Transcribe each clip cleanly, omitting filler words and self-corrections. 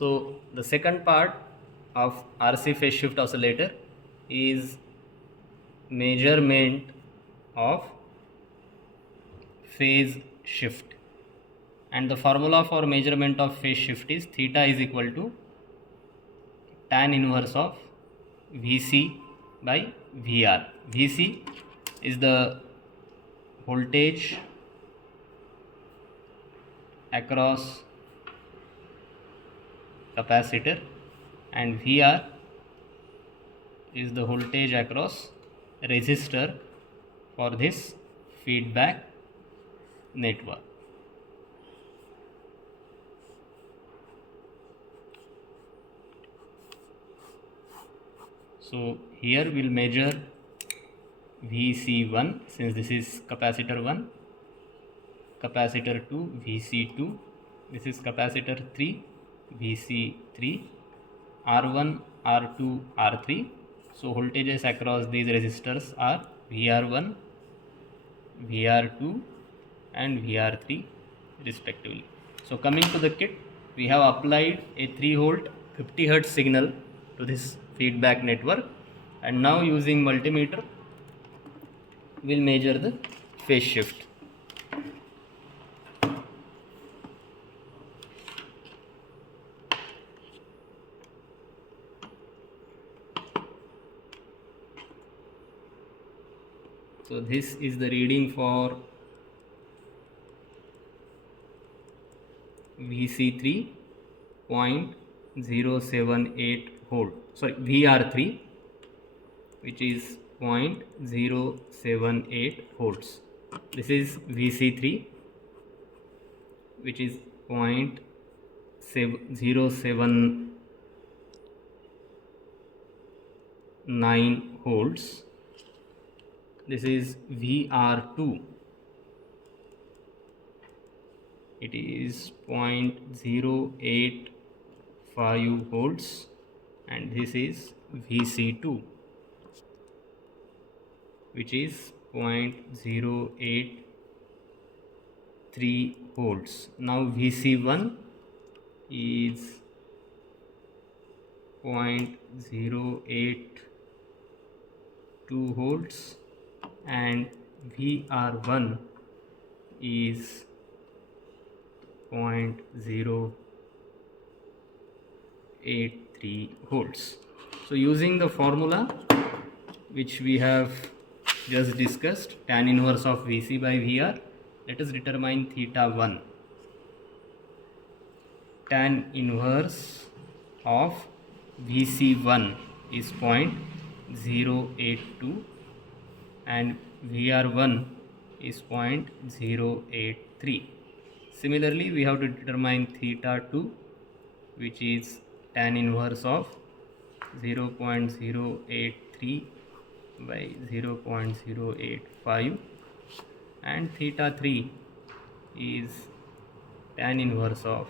So the second part of RC phase shift oscillator is measurement of phase shift, and the formula for measurement of phase shift is theta is equal to tan inverse of Vc by Vr. Vc is the voltage across capacitor and Vr is the voltage across resistor for this feedback network. So here we'll measure Vc1 since this is capacitor 1, capacitor 2 Vc2, this is capacitor 3 Vc3, R1, R2, R3. So voltages across these resistors are VR1, VR2 and VR3 respectively. So coming to the kit, we have applied a 3 volt 50 Hz signal to this feedback network, and now using multimeter we'll measure the phase shift. So this is the reading for Vc3 0.078 volt, sorry VR3 which is 0.078 volts. This is Vc3 which is 0.079 volts. This is VR2, it is 0.085 volts, and this is Vc2 which is 0.083 volts. Now Vc1 is 0.082 volts and VR1 is 0.083 volts. So using the formula which we have just discussed, tan inverse of Vc by Vr, let us determine theta 1. Tan inverse of Vc1 is 0.082 and Vr1 is 0.083. Similarly, we have to determine theta 2, which is tan inverse of 0.083 by 0.085, and theta 3 is tan inverse of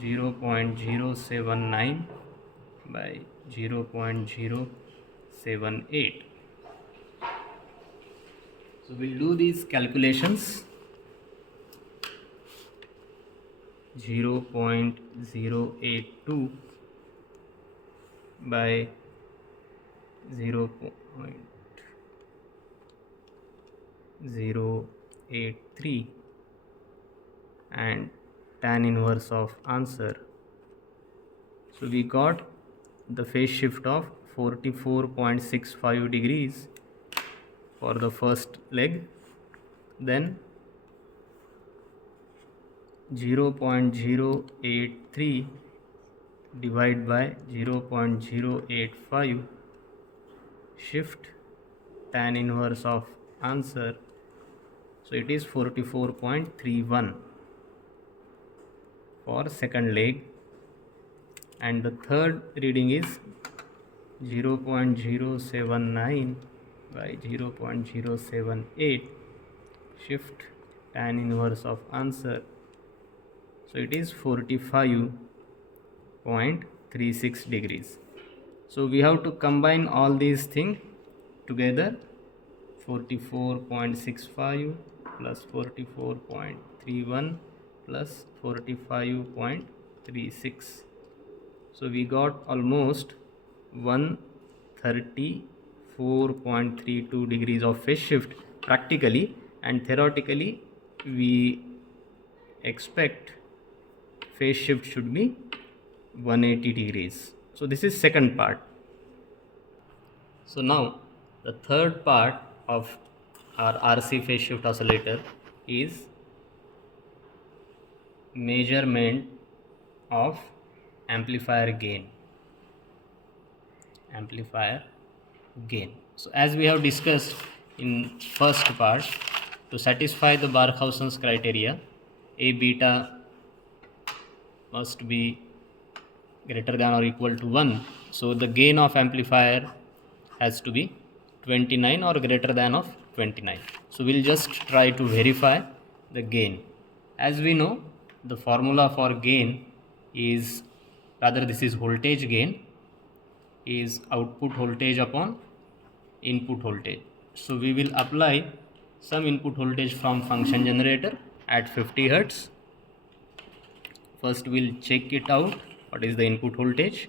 0.079 by 0.078. So we'll do these calculations. 0.082 by 0.083 and tan inverse of answer. So we got the phase shift of 44.65 degrees for the first leg, then 0.083 divided by 0.085 shift tan inverse of answer, so it is 44.31 for second leg, and the third reading is 0.079 by 0.078 shift tan inverse of answer, so it is 45.36 degrees. So we have to combine all these things together, 44.65 plus 44.31 plus 45.36. So we got almost 134.32 degrees of phase shift practically, and theoretically we expect phase shift should be 180 degrees. So this is second part. So now the third part of our RC phase shift oscillator is measurement of amplifier gain. So as we have discussed in first part, to satisfy the Barkhausen's criteria, A beta must be greater than or equal to 1. So the gain of amplifier has to be 29 or greater than of 29. So we'll just try to verify the gain. As we know, the formula for gain is, rather this is voltage gain, is output voltage upon input voltage. So we will apply some input voltage from function generator at 50 Hz. First we'll check it out, what is the input voltage.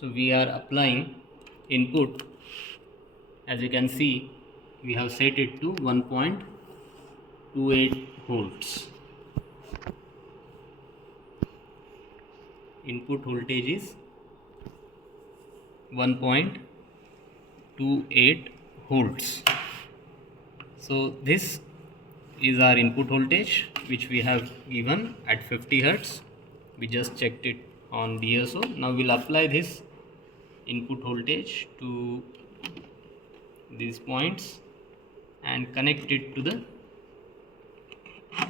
So we are applying input, as you can see we have set it to 1.28 volts. Input voltage is 1.28 volts. So this is our input voltage which we have given at 50 Hz. We just checked it on DSO. Now we'll apply this input voltage to these points and connect it to the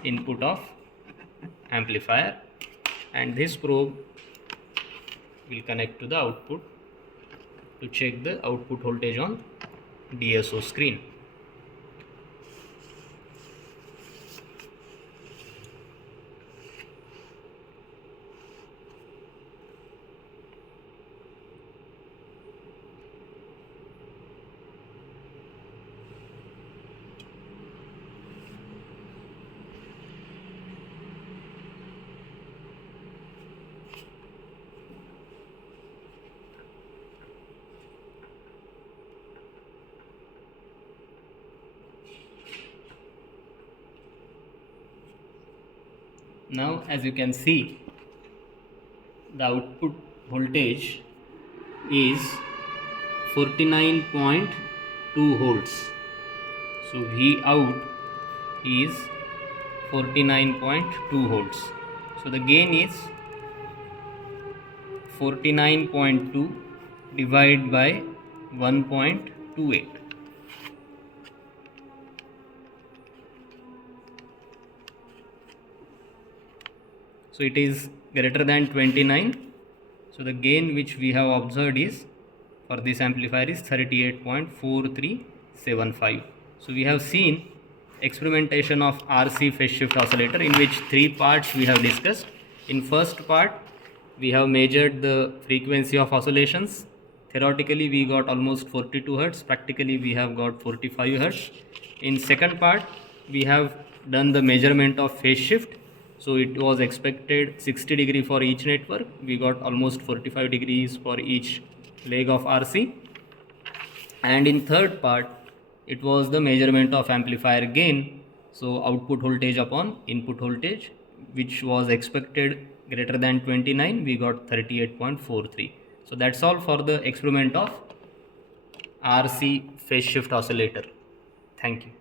input of amplifier, and this probe will connect to the output to check the output voltage on DSO screen. Now as you can see, the output voltage is 49.2 volts. So V out is 49.2 volts. So the gain is 49.2 divided by 1.28. So it is greater than 29. So the gain which we have observed is, for this amplifier, is 38.4375. So we have seen experimentation of RC phase shift oscillator, in which three parts we have discussed. In first part we have measured the frequency of oscillations. Theoretically we got almost 42 Hz, practically we have got 45 Hz. In second part we have done the measurement of phase shift. So it was expected 60 degree for each network, we got almost 45 degrees for each leg of RC. And in third part it was the measurement of amplifier gain, so output voltage upon input voltage, which was expected greater than 29, we got 38.43. So that's all for the experiment of RC phase shift oscillator. Thank you.